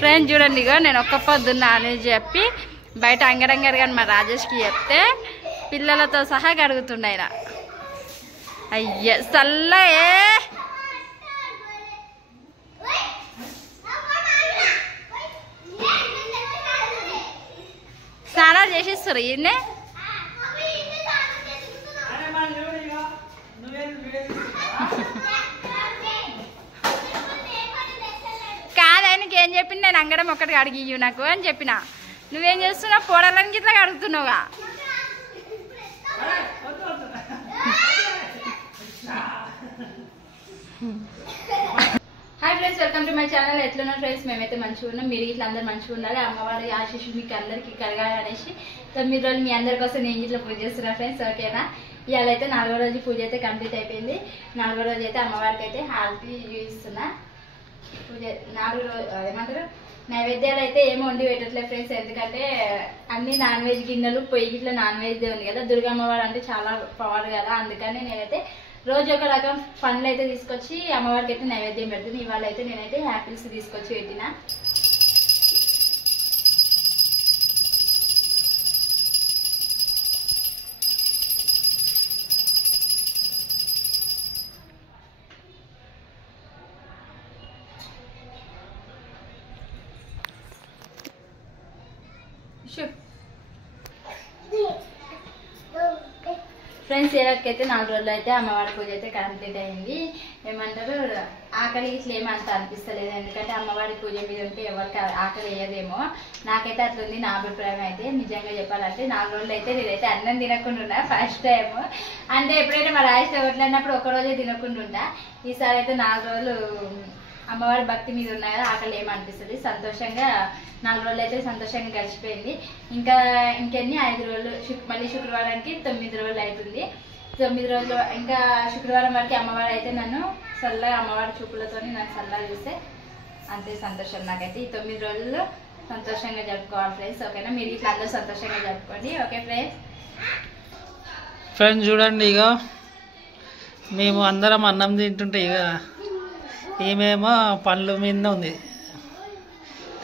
Friends చూడండి, ఇక నేను ఒక్క పొద్దున్నా అని చెప్పి బయట అంగడంగారు కానీ మా రాజేష్కి చెప్తే పిల్లలతో సహా కడుగుతుండ ఆయన. అయ్యా చల్లే స్నానాలు చేసిస్తారు ఈయన్నే. కాదాయనకి ఏం చెప్పిన, నేను అంగడం ఒక్కటి అడిగి నాకు అని చెప్పిన. నువ్వేం చేస్తున్నావు, పోడాలని ఇట్లా అడుగుతున్నావుగా. Hi friends, welcome to my channel. ఎట్లున్నారు ఫ్రెండ్స్? మేమైతే మంచిగా ఉన్నాం. మీరు ఇట్లా అందరు మంచిగా ఉండాలి, అమ్మవారి ఆశీస్సులు మీకు అందరికీ కలగాలి అనేసి 9 రోజులు మీ అందరి కోసం నేను ఇట్లా పూజ చేస్తున్నా ఫ్రెండ్స్. ఓకేనా? ఇవాళ అయితే 4వ రోజు పూజ అయితే కంప్లీట్ అయిపోయింది. 4వ రోజు అయితే అమ్మవారికి అయితే హారతి చూపిస్తున్నా. పూజ 4 రోజు ఏమంటారు, నైవేద్యాలు అయితే ఏమో వండి పెట్టట్లేదు ఫ్రెండ్స్. ఎందుకంటే అన్ని నాన్ వెజ్ గిన్నెలు, పొయ్యి గిట్ల నాన్ వెజ్దే ఉంది కదా. దుర్గమ్మవారు అంటే చాలా పవర్ కదా. అందుకని నేనైతే రోజు ఒక రకం పండ్లు అయితే తీసుకొచ్చి అమ్మవారికి అయితే నైవేద్యం పెడుతుంది. ఇవాళ అయితే నేనైతే యాపిల్స్ తీసుకొచ్చి పెట్టిన. ఫ్రెండ్స్, ఇలాకైతే 4 రోజులు అయితే అమ్మవారి పూజ అయితే కంప్లీట్ అయింది. ఏమంటారు, ఆకలి ఇట్లా ఏమంత అనిపిస్తలేదు. ఎందుకంటే అమ్మవారి పూజ మీద ఉంటే ఎవరికి ఆకలి వేయదేమో. నాకైతే అట్లుంది నా అభిప్రాయం అయితే. నిజంగా చెప్పాలంటే 4 రోజులు అయితే నేనైతే అన్నం తినకుండా ఫస్ట్ టైం. అంటే ఎప్పుడైతే మా రాయిస్లో కొట్లన్నప్పుడు ఒక రోజే తినకుండా, ఈసారి అయితే 4 రోజులు అమ్మవారి భక్తి మీద ఉన్నాయి కదా, ఆకలి ఏమనిపిస్తుంది. సంతోషంగా 4 రోజులు అయితే సంతోషంగా గడిచిపోయింది. ఇంకెన్ని 5 రోజులు, మళ్ళీ శుక్రవారానికి 9 రోజులు అవుతుంది. 9 రోజులు ఇంకా శుక్రవారం వరకు అమ్మవారు అయితే నన్ను చల్లగా, అమ్మవారి చూపులతో నాకు చల్లగా చూస్తే అంతే సంతోషం నాకైతే. ఈ 9 రోజులు సంతోషంగా జరుపుకోవాలి ఫ్రెండ్స్. ఓకేనా? మీరు ఇట్లా అందరూ సంతోషంగా జరుపుకోండి. ఓకే ఫ్రెండ్స్ చూడండి, ఇక మేము అందరం అన్నం తింటుంటే ఇక ఏమేమో పండ్ల మీద ఉంది.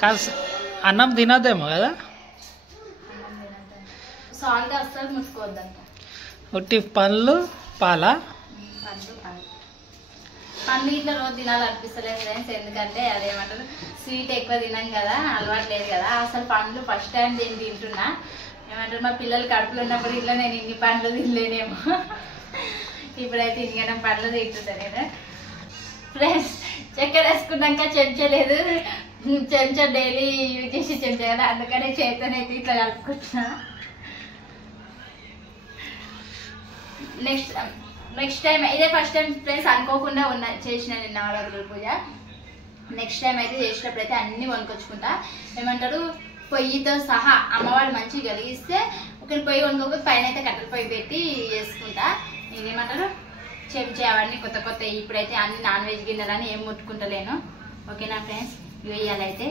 కాదు, అన్నం తినద్దేమో కదా. సాల్ట్ అస్సలు ముట్టుకోవద్దంట. ఉట్టి పండ్లు పాలా పండ్లు ఇట్లా రోజు తినాలనిపిస్తలేదు ఫ్రెండ్స్. ఎందుకంటే అదేమంటారు, స్వీట్ ఎక్కువ తినాం కదా, అలవాటు లేదు కదా. అసలు పండ్లు ఫస్ట్ టైం తింటున్నా. ఏమంటారు, మా పిల్లలు కడుపులో ఉన్నప్పుడు ఇట్లా నేను ఇన్ని పండ్లు తినలేనేమో. ఇప్పుడైతే ఇంకైనా పండ్లు తింటున్నా నేను ఫ్రెండ్స్. చక్కెర వేసుకున్నాక చెంచా లేదు, చెంచా డైలీ యూజ్ చేసి చెంచా కదా, అందుకనే చేతనైతే ఇట్లా కలుపుకుంటున్నా. నెక్స్ట్ టైం ఇదే ఫస్ట్ టైం ఫ్రెండ్స్, అనుకోకుండా చేసిన నిన్న నవరాత్రుల పూజ. నెక్స్ట్ టైం అయితే చేసినప్పుడు అయితే అన్ని కొనుక్కొచ్చుకుంటా. ఏమంటారు, పొయ్యితో సహా అమ్మవారు మంచిగా కలిగిస్తే ఒకరి పొయ్యి కొనుక్కోకపోతే పైన అయితే కట్టెల పొయ్యి పెట్టి చేసుకుంటా. నేనేమంటారు, చెంచా అవన్నీ కొత్త కొత్త. ఇప్పుడైతే అన్ని నాన్ వెజ్ గిన్నెలని ఏం ముట్టుకుంటలేను. ఓకేనా ఫ్రెండ్స్? ఇవేయాలైతే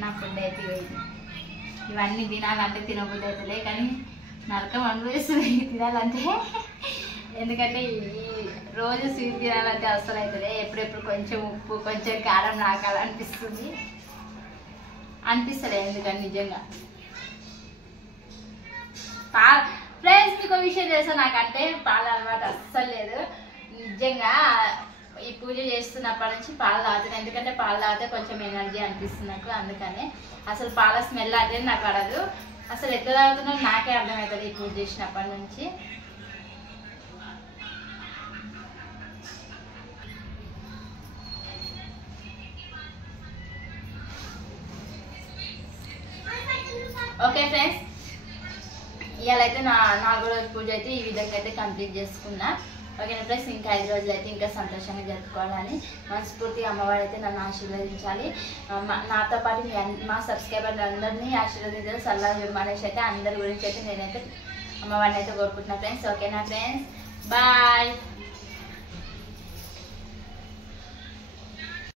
నా ఫుడ్ అయితే ఇవన్నీ తినాలంటే తినబుద్ధి అవుతుంది, కానీ నరకం అనుభవిస్తుంది తినాలంటే. ఎందుకంటే ఈ రోజు స్వీట్ తినాలంటే అస్సలు అవుతుంది. ఎప్పుడెప్పుడు కొంచెం ఉప్పు, కొంచెం కారం నాకాలనిపిస్తుంది. అనిపిస్తలే ఎందుకని నిజంగా. ఫ్రెండ్స్, మీకు విషయం తెలుసా, నాకంటే పాల అలవాటు అస్సలు లేదు. నిజంగా ఈ పూజ చేస్తున్నప్పటి నుంచి పాలు తాగుతున్నాను. ఎందుకంటే పాలు తాగితే కొంచెం ఎనర్జీ అనిపిస్తుంది నాకు. అందుకనే అసలు పాల స్మెల్ అంటే నాకు పడదు. అసలు ఎట్లా తాగుతున్నావు నాకే అర్థమవుతుంది ఈ పూజ చేసినప్పటి నుంచి. ఓకే ఫ్రెండ్స్, ఇవాళ అయితే 4వ రోజు పూజ అయితే ఈ విధంగా అయితే కంప్లీట్ చేసుకున్నా. ఓకేనా ఫ్రెండ్స్? ఇంకా 5 రోజులు అయితే ఇంకా సంతోషంగా జరుపుకోవాలని మనస్ఫూర్తిగా అమ్మవారు అయితే నన్ను ఆశీర్వదించాలి. నాతో పాటు మా సబ్స్క్రైబర్లు అందరినీ ఆశీర్వదించాలి. సల్లాగా చూడమనేసి అయితే అందరి గురించి అయితే నేనైతే అమ్మవారిని అయితే కోరుకుంటున్నా ఫ్రెండ్స్. ఓకేనా ఫ్రెండ్స్? బాయ్.